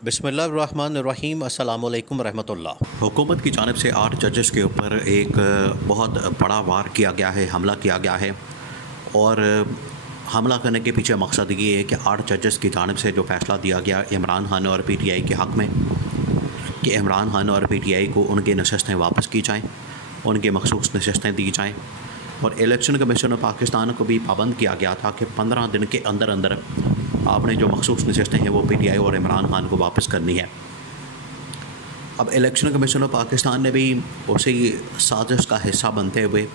बिस्मिल्लाहिर्रहमानिर्रहीम अस्सलाम वालेकुम रहमतुल्लाह। हुकूमत की जानिब से 8 जजेस के ऊपर एक बहुत बड़ा वार किया गया है, हमला किया गया है। और हमला करने के पीछे मकसद ये है कि 8 जजेस की जानिब से जो फ़ैसला दिया गया इमरान खान और पीटीआई के हक़ में कि इमरान खान और पीटीआई को उनकी नशस्तें वापस की जाएँ, उनकी मखसूस नशस्तें दी जाएँ। और इलेक्शन कमीशन ऑफ पाकिस्तान को भी पाबंद किया गया था कि 15 दिन के अंदर अंदर आपने जो मखसूस नशस्तें हैं वो पीटीआई और इमरान खान को वापस करनी है। अब इलेक्शन कमीशन ऑफ पाकिस्तान ने भी उसी साजिश का हिस्सा बनते हुए,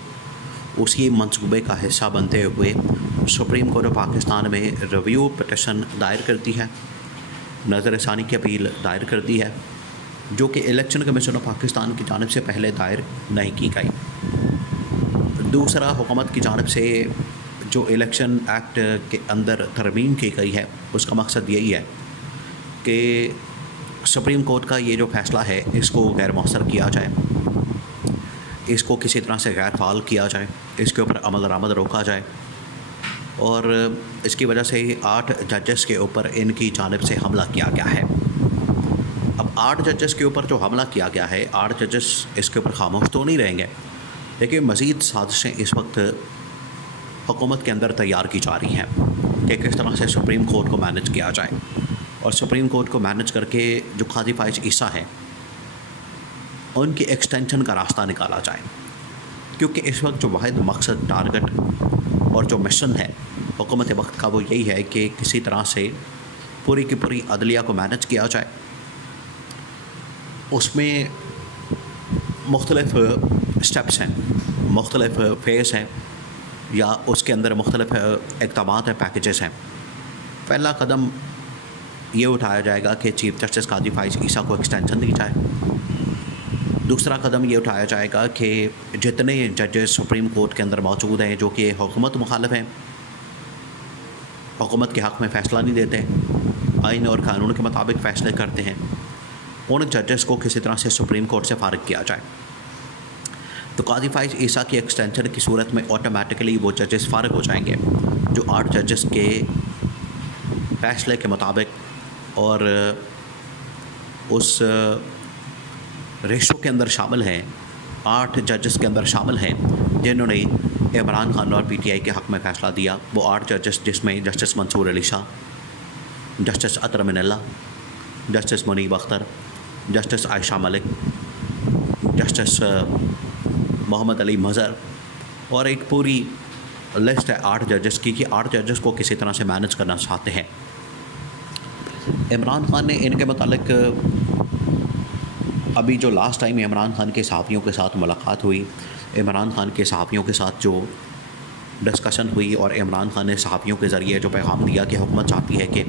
उसी मंसूबे का हिस्सा बनते हुए सुप्रीम कोर्ट ऑफ पाकिस्तान में रिव्यू पिटिशन दायर करती है, नज़रसानी की अपील दायर करती है, जो कि इलेक्शन कमीशन ऑफ पाकिस्तान की जानिब से पहले दायर नहीं की गई। दूसरा, हुकूमत की जानिब से जो इलेक्शन एक्ट के अंदर तरमीम की गई है उसका मकसद यही है कि सुप्रीम कोर्ट का ये जो फ़ैसला है इसको गैर मौसर किया जाए, इसको किसी तरह से गैर फ़ाल किया जाए, इसके ऊपर अमल दरामद रोका जाए। और इसकी वजह से 8 जजेस के ऊपर इनकी जानिब से हमला किया गया है। अब 8 जजेस के ऊपर जो हमला किया गया है, 8 जजेस इसके ऊपर खामोश तो नहीं रहेंगे, लेकिन मज़ीद साजिशें इस वक्त हुकूमत के अंदर तैयार की जा रही हैं कि किस तरह से सुप्रीम कोर्ट को मैनेज किया जाए और सुप्रीम कोर्ट को मैनेज करके जो काजी फाइज ईसा हैं उनकी एक्सटेंशन का रास्ता निकाला जाए। क्योंकि इस वक्त जो वाहिद मकसद, टारगेट और जो मिशन है हुकूमत वक्त का वो यही है कि किसी तरह से पूरी की पूरी अदलिया को मैनेज किया जाए। उसमें मुख्तलिफ स्टेप्स हैं, मुख्तलिफ फेज़ हैं, या उसके अंदर मुख्तलिफ इक़दामात हैं, पैकेजेस हैं। पहला कदम ये उठाया जाएगा कि चीफ जस्टिस काजी फाइज ईसा को एक्सटेंशन दी जाए। दूसरा कदम ये उठाया जाएगा कि जितने जजेस सुप्रीम कोर्ट के अंदर मौजूद हैं जो कि हुकूमत मुखालिफ हैं, हुकूमत के हक़ में फ़ैसला नहीं देते, आइन और कानून के मुताबिक फ़ैसले करते हैं, उन जजेस को किसी तरह से सुप्रीम कोर्ट से फ़ारिग किया जाए। तो काजी फाइज ईसा की एक्सटेंशन की सूरत में ऑटोमेटिकली वो जजेस फ़ारिग हो जाएंगे जो 8 जजेस के फ़ैसले के मुताबिक और उस रेशो के अंदर शामिल हैं, 8 जजेस के अंदर शामिल हैं जिन्होंने इमरान खान और पीटीआई के हक़ में फ़ैसला दिया। वो 8 जजेस जिसमें justice Mansoor Ali Shah, justice Athar Minallah, justice Munib Akhtar, justice Ayesha Malik, justice Mohammad Ali Mazhar और एक पूरी लिस्ट है 8 जजेस की कि 8 जजेस को किसी तरह से मैनेज करना चाहते हैं। इमरान खान ने इनके मुतालिक अभी जो लास्ट टाइम इमरान खान के सहाफ़ियों के साथ मुलाकात हुई, इमरान खान के सहाफ़ियों के साथ जो डिस्कशन हुई और इमरान खान ने सहाफ़ियों के ज़रिए जो पैगाम दिया कि हुकूमत चाहती है कि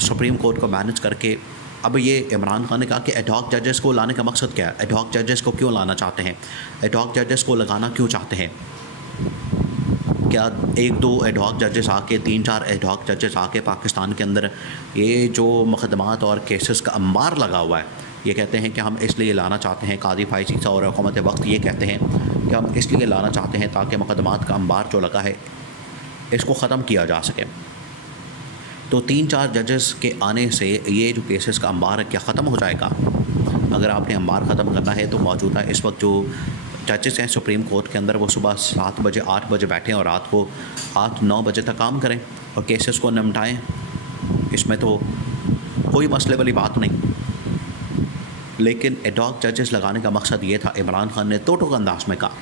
सुप्रीम कोर्ट को मैनेज करके, अब ये इमरान खान ने कहा कि एडहॉक जजेस को लाने का मकसद क्या है, एडहॉक जजेस को क्यों लाना चाहते हैं, एडहॉक जजेस को लगाना क्यों चाहते हैं। क्या 1-2 एडहॉक जजेस आके, 3-4 एडहॉक जजेस आके पाकिस्तान के अंदर ये जो मुकदमात और केसेस का अंबार लगा हुआ है, ये कहते हैं कि हम इसलिए लाना चाहते हैं, काजी फाइज ईसा और हुकूमत वक्त ये कहते हैं कि हम इसलिए लाना चाहते हैं ताकि मुकदमात का अंबार जो लगा है इसको ख़त्म किया जा सके। तो 3-4 जजेस के आने से ये जो केसेस का अंबार है क्या ख़त्म हो जाएगा? अगर आपने अंबार ख़त्म करना है तो मौजूदा इस वक्त जो जजेस हैं सुप्रीम कोर्ट के अंदर वो सुबह 7 बजे 8 बजे बैठें और रात को 8-9 बजे तक काम करें और केसेस को निपटाएं। इसमें तो कोई मसले वाली बात नहीं। लेकिन एडहॉक जजेस लगाने का मकसद ये था, इमरान खान ने तो टोक अंदाज में कहा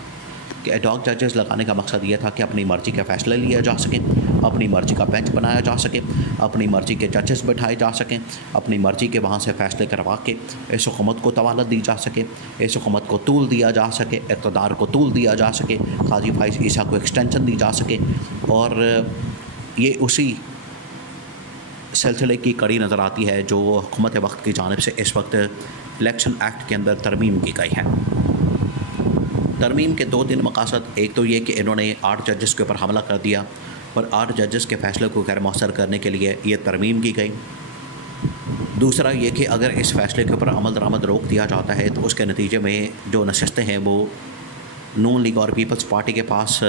कि एडहॉक जजेस लगाने का मकसद ये था कि अपनी मर्ज़ी के फ़ैसले लिए जा सकें, अपनी मर्ज़ी का बेंच बनाया जा सके, अपनी मर्ज़ी के जजेस बैठाए जा सकें, अपनी मर्ज़ी के वहाँ से फ़ैसले करवा के इस हुकूमत को तवालत दी जा सके, इस हुकूमत को तूल दिया जा सके, इक़्तिदार को तूल दिया जा सके, काजी फाइज ईसा को एक्सटेंशन दी जा सके। और ये उसी सिलसिले की कड़ी नज़र आती है जो हुकूमत वक्त की जानिब से इस वक्त इलेक्शन एक्ट के अंदर तरमीम की गई है। तरमीम के 2-3 मकासद, एक तो ये कि इन्होंने 8 जजेस के ऊपर हमला कर दिया और 8 जजेस के फ़ैसले को गैर मौसर करने के लिए ये तरमीम की गई। दूसरा ये कि अगर इस फ़ैसले के ऊपर अमल दरामद रोक दिया जाता है तो उसके नतीजे में जो नशस्तें हैं वो नून लीग और पीपल्स पार्टी के पास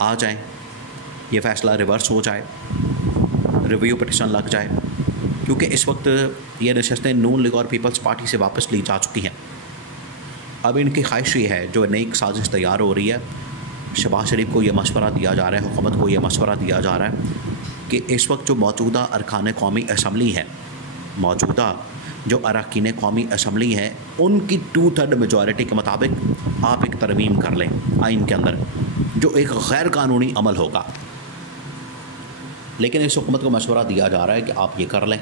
आ जाएँ, ये फ़ैसला रिवर्स हो जाए, रिव्यू पिटिशन लग जाए। क्योंकि इस वक्त ये नशस्तें नून लीग और पीपल्स पार्टी से वापस ली जा चुकी हैं। अब इनकी ख्वाहिश ये है, जो नई साजिश तैयार हो रही है, शहबाज शरीफ को ये मशवरा दिया जा रहा है, हुकूमत को ये मशवरा दिया जा रहा है कि इस वक्त जो मौजूदा अरकान कौमी असम्बली है, मौजूदा जो अरकान कौमी असम्बली है, उनकी 2/3 मेजॉरिटी के मुताबिक आप एक तरमीम कर लें आइन के अंदर, जो एक गैर कानूनी अमल होगा। लेकिन इस हुकूमत को मशवरा दिया जा रहा है कि आप ये कर लें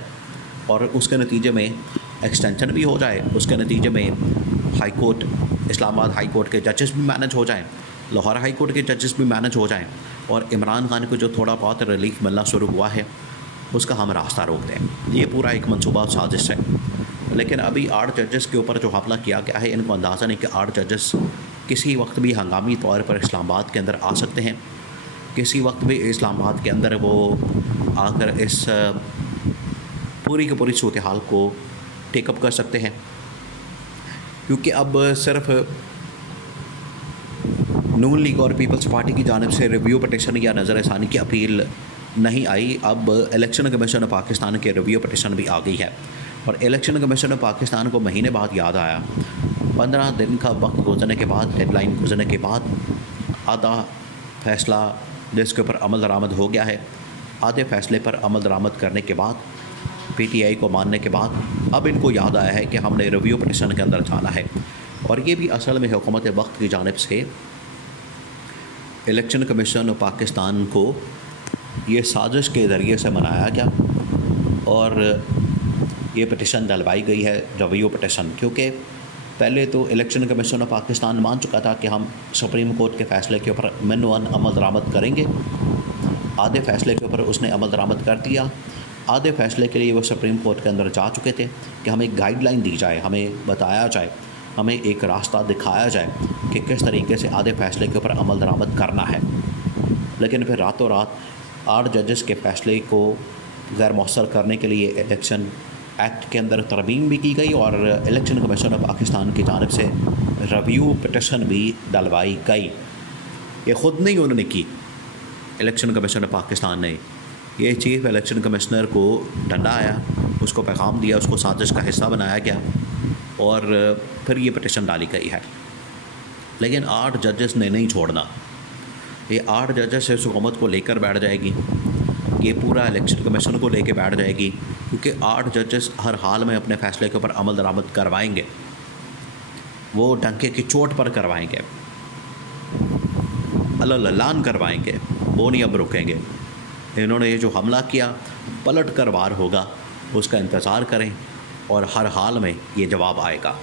और उसके नतीजे में एक्सटेंशन भी हो जाए, उसके नतीजे में high court, Islamabad high court के जजेस भी मैनेज हो जाएं, लाहौर हाई कोर्ट के जजेस भी मैनेज हो जाएं और इमरान खान को जो थोड़ा बहुत रिलीफ मिलना शुरू हुआ है उसका हम रास्ता रोक दें। ये पूरा एक मनसूबा साजिश है। लेकिन अभी 8 जजेस के ऊपर जो हमला किया गया है, इनको अंदाज़ा नहीं कि 8 जजेस किसी वक्त भी हंगामी तौर पर इस्लामाबाद के अंदर आ सकते हैं, किसी वक्त भी इस्लामाबाद के अंदर वो आकर इस पूरी की पूरी सूरत हाल को टेकअप कर सकते हैं। क्योंकि अब सिर्फ नून लीग और पीपल्स पार्टी की जानिब से रिव्यू पटिशन या नज़रसानी की अपील नहीं आई, अब इलेक्शन कमीशन ऑफ पाकिस्तान के रिव्यू पटिशन भी आ गई है। और इलेक्शन कमीशन ऑफ पाकिस्तान को महीने बाद याद आया, 15 दिन का वक्त गुजरने के बाद, डेडलाइन गुजरने के बाद, आधा फ़ैसला जिसके ऊपर अमल दरामद हो गया है, आधे फ़ैसले पर अमल दरामद करने के बाद, PTI को मानने के बाद, अब इनको याद आया है कि हमने रिव्यू पटिशन के अंदर जाना है। और ये भी असल में हुकूमत वक्त की जानिब से इलेक्शन कमीशन ऑफ पाकिस्तान को ये साजिश के ज़रिए से मनाया गया और ये पटिशन डलवाई गई है, रिव्यू पटिशन। क्योंकि पहले तो इलेक्शन कमीशन ऑफ पाकिस्तान मान चुका था कि हम सुप्रीम कोर्ट के फ़ैसले के ऊपर मिनवन अमल दरामद करेंगे। आधे फ़ैसले के ऊपर उसने अमल दरामद कर दिया, आधे फ़ैसले के लिए वो सुप्रीम कोर्ट के अंदर जा चुके थे कि हमें गाइडलाइन दी जाए, हमें बताया जाए, हमें एक रास्ता दिखाया जाए कि किस तरीके से आधे फ़ैसले के ऊपर अमल दरामद करना है। लेकिन फिर रातों रात 8 जजेस के फ़ैसले को गैर मौसर करने के लिए इलेक्शन एक्ट के अंदर तरमीम भी की गई और इलेक्शन कमीशन ऑफ पाकिस्तान की जानिब से रिव्यू पटिशन भी डलवाई गई। ये ख़ुद नहीं उन्होंने की, इलेक्शन कमीशन ऑफ पाकिस्तान ने, ये चीफ इलेक्शन कमिश्नर को डंडा आया, उसको पैगाम दिया, उसको साजिश का हिस्सा बनाया गया और फिर ये पटिशन डाली गई है। लेकिन 8 जजेस ने नहीं छोड़ना, ये 8 जजेस इस हुकूमत को लेकर बैठ जाएगी, ये पूरा इलेक्शन कमीशन को लेकर बैठ जाएगी, क्योंकि 8 जजेस हर हाल में अपने फ़ैसले के ऊपर अमल दरामद करवाएंगे, वो डंके की चोट पर करवाएंगे, अल्लाह करवाएंगे, वो नहीं अब रुकेंगे। इन्होंने ये जो हमला किया पलट कर वार होगा, उसका इंतज़ार करें और हर हाल में ये जवाब आएगा।